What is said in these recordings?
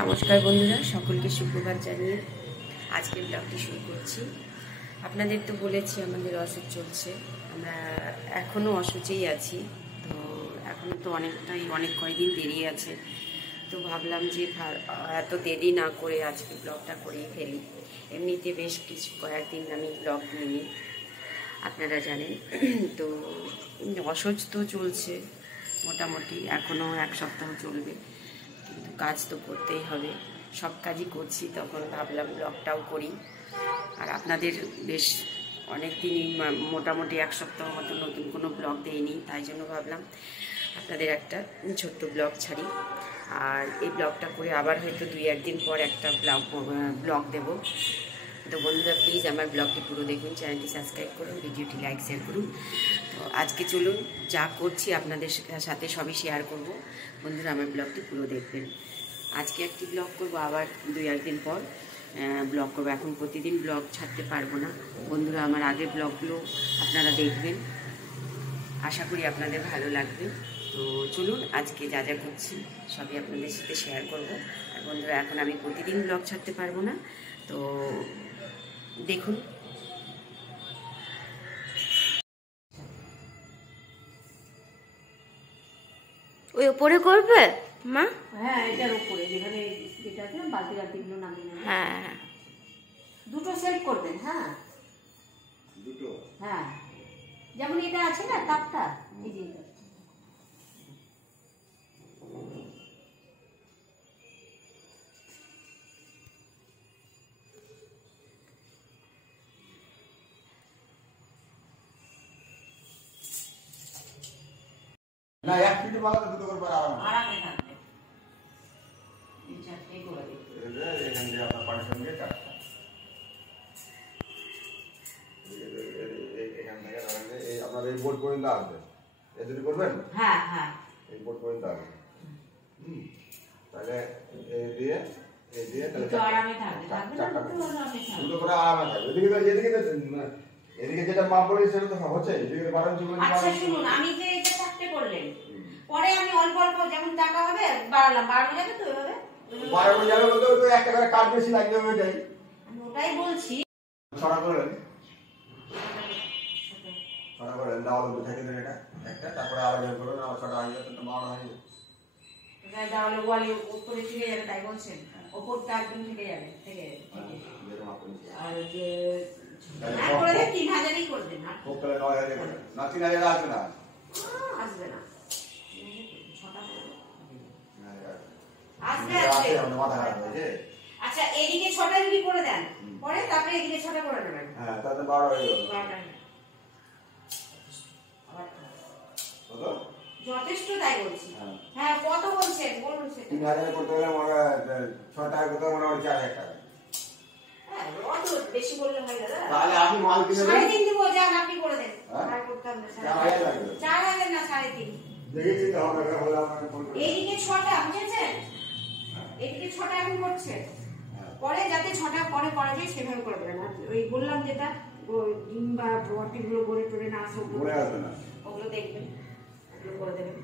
নমস্কার বন্ধুরা, সকলকে সুপ্রভাত জানিয়ে আজকের ব্লগটি শুরু করছি। আপনাদের তো বলেছি আমাদের অসুখ চলছে, আমরা এখনও অসুচেই আছি। তো এখনও তো অনেক কয়েকদিন দেরি আছে। তো ভাবলাম যে এত দেরি না করে আজকে ব্লগটা করেই ফেলি। এমনিতে বেশ কয়েকদিন আমি ব্লগ নিই, আপনারা জানেন। তো অসুস্থ চলছে মোটামুটি, এখনও এক সপ্তাহ চলবে, কিন্তু কাজ তো করতেই হবে। সব কাজই করছি, তখন ভাবলাম ব্লগটাও করি। আর আপনাদের বেশ অনেক দিনই মোটামুটি এক সপ্তাহ মতো নতুন কোনো ব্লগ দেয়নি, তাই জন্য ভাবলাম আপনাদের একটা ছোট্ট ব্লগ ছাড়ি। আর এই ব্লগটা করে আবার হয়তো 2-1 দিন পর একটা ব্লগ দেব। তো বন্ধুরা প্লিজ আমার ব্লগটি পুরো দেখুন, চ্যানেলটি সাবস্ক্রাইব করুন, ভিডিওটি লাইক শেয়ার করুন। তো আজকে চলুন, যা করছি আপনাদের সাথে সবই শেয়ার করব। বন্ধুরা আমার ব্লগটি পুরো দেখবেন। আজকে একটি ব্লগ করব, আবার 2-1 দিন পর ব্লগ করবো। এখন প্রতিদিন ব্লগ ছাড়তে পারবো না। বন্ধুরা আমার আগের ব্লগগুলো আপনারা দেখবেন, আশা করি আপনাদের ভালো লাগবে। তো চলুন, আজকে যা যা করছি সবই আপনাদের সাথে শেয়ার করব। আর বন্ধুরা এখন আমি প্রতিদিন ব্লগ ছাড়তে পারবো না, তো দেখুন। ওই উপরে করবে মা? হ্যাঁ, এটার উপরে যেখানে এটা আছে না, বালতি বালতিগুলো নামিয়ে নেবেন। হ্যাঁ হ্যাঁ, দুটো সেট করবেন। হ্যাঁ দুটো, হ্যাঁ, যেমন এটা আছে না তাপটা, এই যে এটা। না 1 ফিট বানাতে দুটো করে আরামে থাকবে। এই চারটে করে দিন। এখান দিয়ে আপনার পার্টিশন দিয়ে কাটটা এখান থেকে এই আপনার এই বোর্ড পর্যন্ত আসবে। এই দুটো করবেন? হ্যাঁ হ্যাঁ, এই বোর্ড পর্যন্ত আসবে। তাহলে এই দিয়ে একটু আরামে থাকবে, থাকবে না একটু আরামে থাকবে। দুটো করে আরামে থাকবে। এদিকে যেটা মাপ বলি সেটা তো হচ্ছে, এদিকে 12 ইঞ্চি করে। আচ্ছা শুনুন, আমি যে এটা চারটে করলেন, পরে আমি অল্প অল্প যেমন টাকা হবে বাড়ালাম, বাড়ানো যাবে তো এভাবে? বাড়ানো যাবে বলতে তো একটা করে কাট বেশি লাগবে, ওইটাই আমি ওটাই বলছি। ছড়া করেন, ছড়া করেন, ডাবল উঠে দেন এটা একটা, তারপরে আবার বের করুন, আবার ছড়া হয়ে যাবে, তো 12 হয়ে যাবে। তাহলে ওয়ালে উপরে থেকে যাবে, তাই বলছেন? ওপরটা একদম থেকে যাবে, থেকে আর যে করে দেন 3000ই করে দেন। আর খুব তাহলে 9000 করে না, 3000 আসবে না, আসবে না, ছটা আসবে আসবে। আমাদের মাথা খারাপ হয়েছে। আচ্ছা এদিকে 6টা যদি করে দেন, পরে তারপরে এদিকে 6টা করে নেবেন। হ্যাঁ, তাহলে 12 হয়ে যাবে। 12টা কত? যথেষ্ট, তাই বলছি। হ্যাঁ, কত বলছেন বলুন সেটা। 3000 করতে গেলে আমরা 6 টাকা করতে গেলে মোটামুটি 4000 টাকা। হ্যাঁ, অত বেশি বললে হয় দাদা। তাহলে আপনি মাল কিনে দেন, 3.5 দিব, যান আপনি করে দেন। আর করতে হবে 4000 লাগবে। 4000 না 3.5। দেখেছি তো হবে, বলে আপনাকে ফোন করে। এইদিকে 6টা বুঝেছেন, এদিকে 6টা এখন করছে, পরে যাতে 6টা পরে করা যায় সেভাবে করে দেবেন। আর ওই বললাম যেটা ডিম বা বটিগুলো গড়ে টরে না আসে, ঘুরে আসবে না, ওগুলো দেখবেন, ওগুলো করে দেবেন।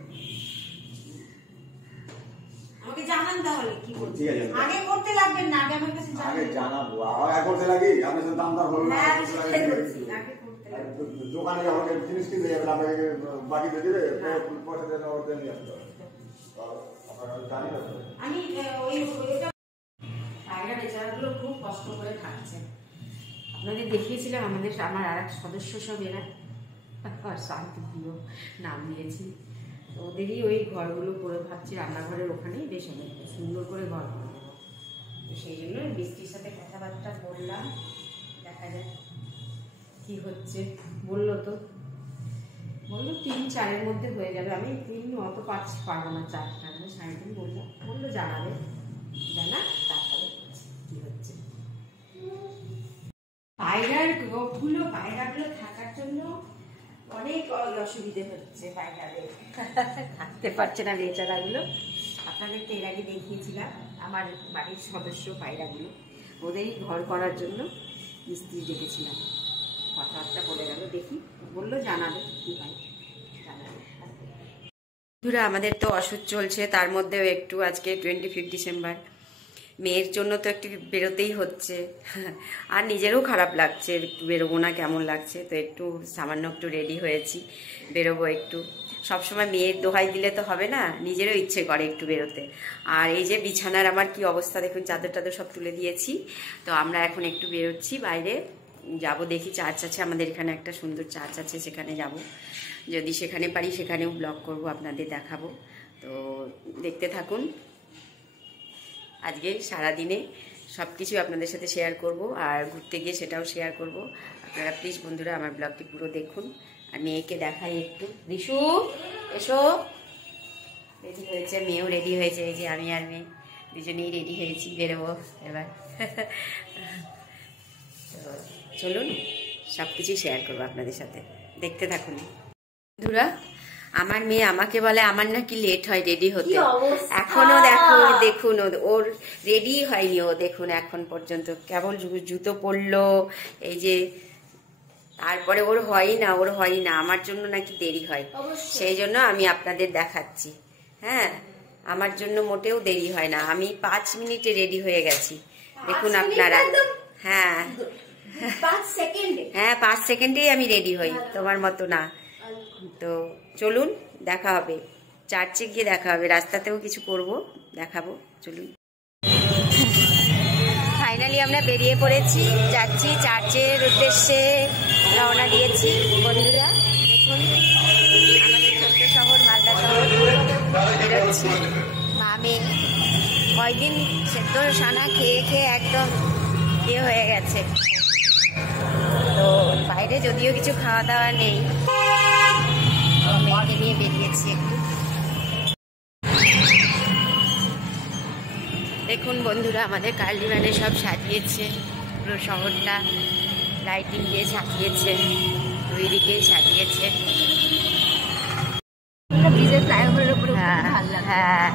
আমাকে জানান তাহলে কি করতে। ঠিক আছে, আগে করতে লাগবেন না, আগে আমার কাছে আগে জানান। জানাবো, আগে করতে লাগি, আপনি তো দাম দর বলুন। হ্যাঁ, আমি সেটাই বলছি, আগে করতে লাগবে। দোকানে যখন জিনিস কিনতে যাবেন, আপনাকে বাকি দিয়ে দেবে, পয়সা দিয়ে নেওয়ার জন্য নিয়ে আসতে হবে। আপনারা জানি না তো। আমি ওই ওইটা পায়রা বেচারাগুলো খুব কষ্ট করে থাকছে। আপনাদের দেখিয়েছিলাম আমার আর এক সদস্য সব এরা শান্তিপ্রিয় নাম দিয়েছি। তো ওদেরই ওই ঘরগুলো করে ভাবছি রান্নাঘরের ওখানেই বেশ সুন্দর করে ঘর করে দেবো। তো সেই জন্য বৃষ্টির সাথে কথাবার্তা বললাম, দেখা যাক কি হচ্ছে। বললো 3-4-এর মধ্যে হয়ে যাবে। আমি 3 অত পারবো না, 4টা 3.5 বললো জানাবে, তারপরে কি হচ্ছে। পায়রাগুলো থাকার জন্য অনেক অসুবিধে হচ্ছে। পায়রাদের থাকতে পারছে না বেচারাগুলো। আপনাদের তো এর আগে দেখিয়েছিলাম আমার বাড়ির সদস্য পায়রাগুলো, ওদেরই ঘর করার জন্য মিস্ত্রি ডেকেছিলাম। কথাবার্তা বলে গেল, দেখি বললো জানাবে কি হয়, জানাবে। বন্ধুরা আমাদের তো অসুখ চলছে, তার মধ্যেও একটু আজকে 25 ডিসেম্বর মেয়ের জন্য তো একটু বেরোতেই হচ্ছে, আর নিজেরও খারাপ লাগছে, একটু বেরোবো না কেমন লাগছে, তো একটু সামান্য একটু রেডি হয়েছি, বেরোবো একটু। সবসময় মেয়ের দোহাই দিলে তো হবে না, নিজেরও ইচ্ছে করে একটু বেরোতে। আর এই যে বিছানার আমার কি অবস্থা দেখুন, চাদর টাদর সব তুলে দিয়েছি, তো আমরা এখন একটু বেরোচ্ছি বাইরে, যাব দেখি চার্চ আছে আমাদের এখানে, একটা সুন্দর চার্চ আছে, সেখানে যাব। যদি সেখানে পারি সেখানেও ব্লগ করব, আপনাদের দেখাবো, তো দেখতে থাকুন। আজকে সারাদিনে সব কিছু আপনাদের সাথে শেয়ার করব, আর ঘুরতে গিয়ে সেটাও শেয়ার করব। আপনারা প্লিজ বন্ধুরা আমার ব্লগটি পুরো দেখুন। আর মেয়েকে দেখাই একটু, রিশু এসো, রেডি হয়েছে, মেয়েও রেডি হয়েছে, এই যে আমি আর মেয়ে দুজনেই রেডি হয়েছি, বেরোবো এবার। তো চলুন সব কিছু শেয়ার করবো আপনাদের সাথে, দেখতে থাকুন বন্ধুরা। আমার মেয়ে আমাকে বলে আমার নাকি লেট হয় রেডি হতে, এখনো দেখুন ওর রেডি হয়নি, ও দেখুন এখন পর্যন্ত কেবল জুতো পরলো, এই যে, তারপরে ওর হয়ই না, আমার জন্য নাকি দেরি হয়, সেই জন্য আমি আপনাদের দেখাচ্ছি। হ্যাঁ, আমার জন্য মোটেও দেরি হয় না, আমি 5 মিনিটে রেডি হয়ে গেছি, দেখুন আপনারা। হ্যাঁ 5 সেকেন্ডেই আমি রেডি হই, তোমার মতো না। তো চলুন দেখা হবে, চার্চে গিয়ে দেখা হবে, রাস্তাতেও কিছু করব, দেখাবো, চলুন। ফাইনালি আমরা বেরিয়ে পড়েছি, যাচ্ছি চার্চের উদ্দেশ্যে, রওনা দিয়েছি বন্ধুরা। দেখুন আমাদের ছোট্ট শহর মালদা শহর, বেরোচ্ছি। মামে কয়দিন সেদ্ধ সানা খেয়ে একদম ইয়ে হয়ে গেছে, তো বাইরে যদিও কিছু খাওয়া দাওয়া নেই, মেয়েকে নিয়ে বেরিয়েছি একটু। দেখুন বন্ধুরা আমাদের কার্নিভালে সব সাজিয়েছে, পুরো শহরটা লাইটিং দিয়ে সাজিয়েছে, দুই দিকে সাজিয়েছে। হ্যাঁ,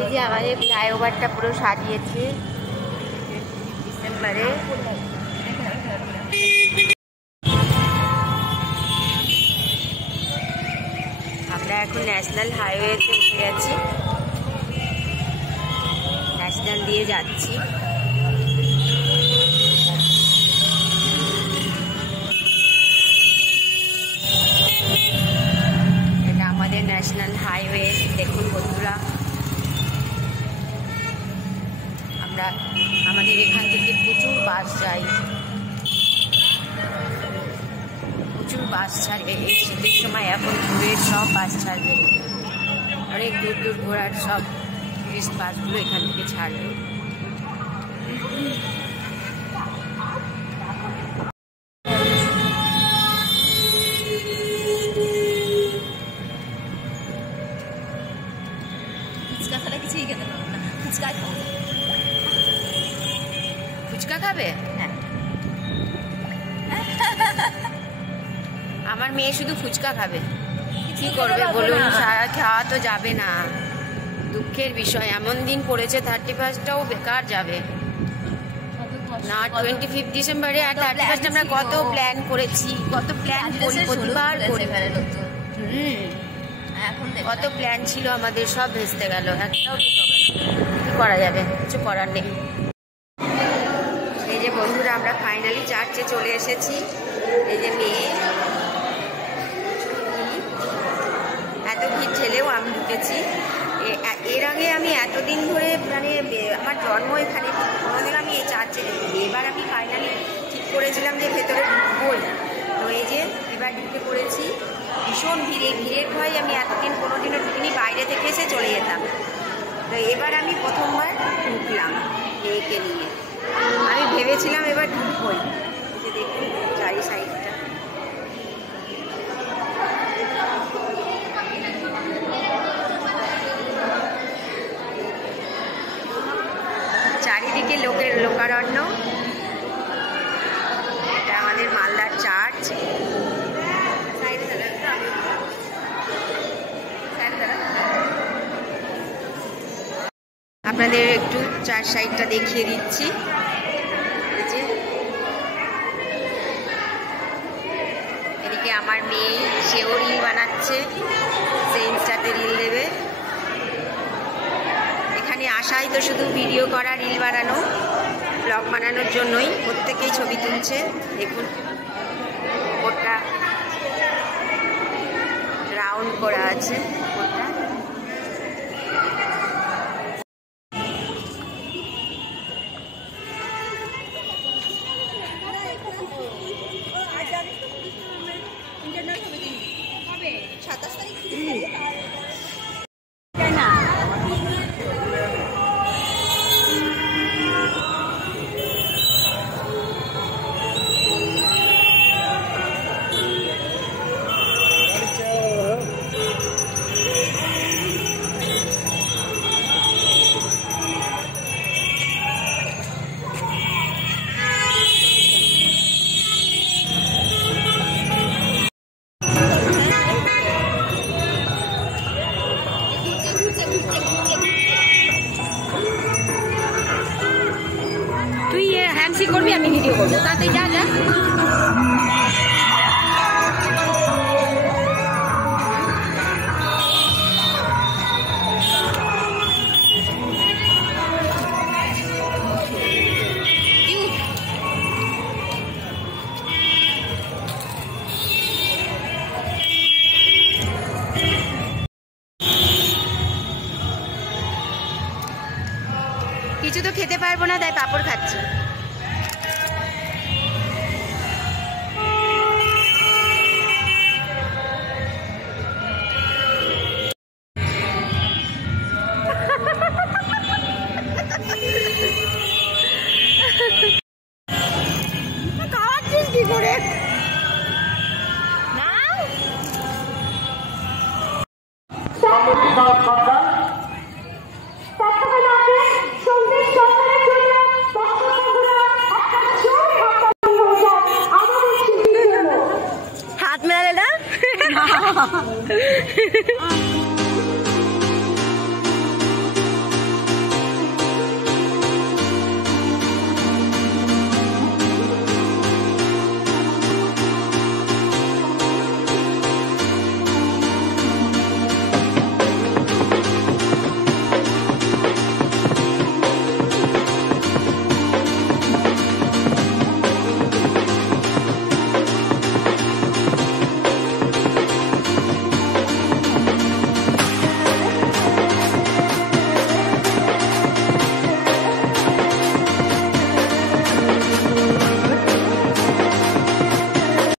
এই যে আমাদের ফ্লাইওভারটা পুরো সাজিয়েছে ডিসেম্বরে। আমরা এখন ন্যাশনাল হাইওয়েতে উঠে গেছি, ন্যাশনাল দিয়ে যাচ্ছি। এটা আমাদের ন্যাশনাল হাইওয়ে, দেখুন বন্ধুরা। আমাদের এখান থেকে প্রচুর বাস যায়, প্রচুর বাস ছাড়ে, এই শীতের সময় এখন দূরের সব বাস ছাড়বে, অনেক দূর ঘোরার সব টুরিস্ট বাসগুলো এখান থেকে ছাড়বে। ফুচকা খাবে? হ্যাঁ, আমার মেয়ে শুধু ফুচকা খাবে, কি করবে বলুন, সারা খাওয়া তো যাবে না, দুঃখের বিষয়। এমন দিন পড়েছে 31টাও বেকার যাবে না, 25 ডিসেম্বরে আর 31 আমরা কত প্ল্যান করেছি, কত প্ল্যান করি, প্রতিবার করি। কত প্ল্যান ছিল আমাদের, সব ভেস্তে গেল, একটাও ঠিক হবে না, কি করা যাবে, কিছু করার নেই। এই যে বন্ধুরা আমরা ফাইনালি চার্চে চলে এসেছি, এই যে মেয়ে, এত ভিড় ঠেলেও আমি ঢুকেছি। এর আগে আমি এতদিন ধরে মানে আমার জন্ম এখানে, কোনোদিন আমি এই চার্চে দেখিনি, এবার আমি ফাইনালি ঠিক করেছিলাম যে ভেতরে ঢুকবই, তো এই যে এবার ঢুকে পড়েছি। ভীষণ ভিড়ের ভয় আমি এতদিন কোনোদিনও ঢুকিনি, বাইরে থেকে এসে চলে যেতাম, তো এবার আমি প্রথমবার ঢুকলাম মেয়েকে নিয়ে। আমি ভেবেছিলাম এবার ঢুকবই, যে দেখুন চারি সাইডটা, চারিদিকে লোকারণ্য। এটা আমাদের মালদার চার্চ, আপনাদের একটু চার সাইডটা দেখিয়ে দিচ্ছি। এদিকে আমার মেয়ে, সেও রিল বানাচ্ছে, সে ইনস্টাতে রিল দেবে। এখানে আশাই তো শুধু ভিডিও করা, রিল বানানো, ব্লগ বানানোর জন্যই প্রত্যেকেই ছবি তুলছে। দেখুন ওটা রাউন্ড করা আছে ওটা। তুই হ্যান্ডসি করবি, আমি ভিডিও করবো, তাতে যা যা। কিছু তো খেতে পারবো না, তাই পাঁপড় খাচ্ছি।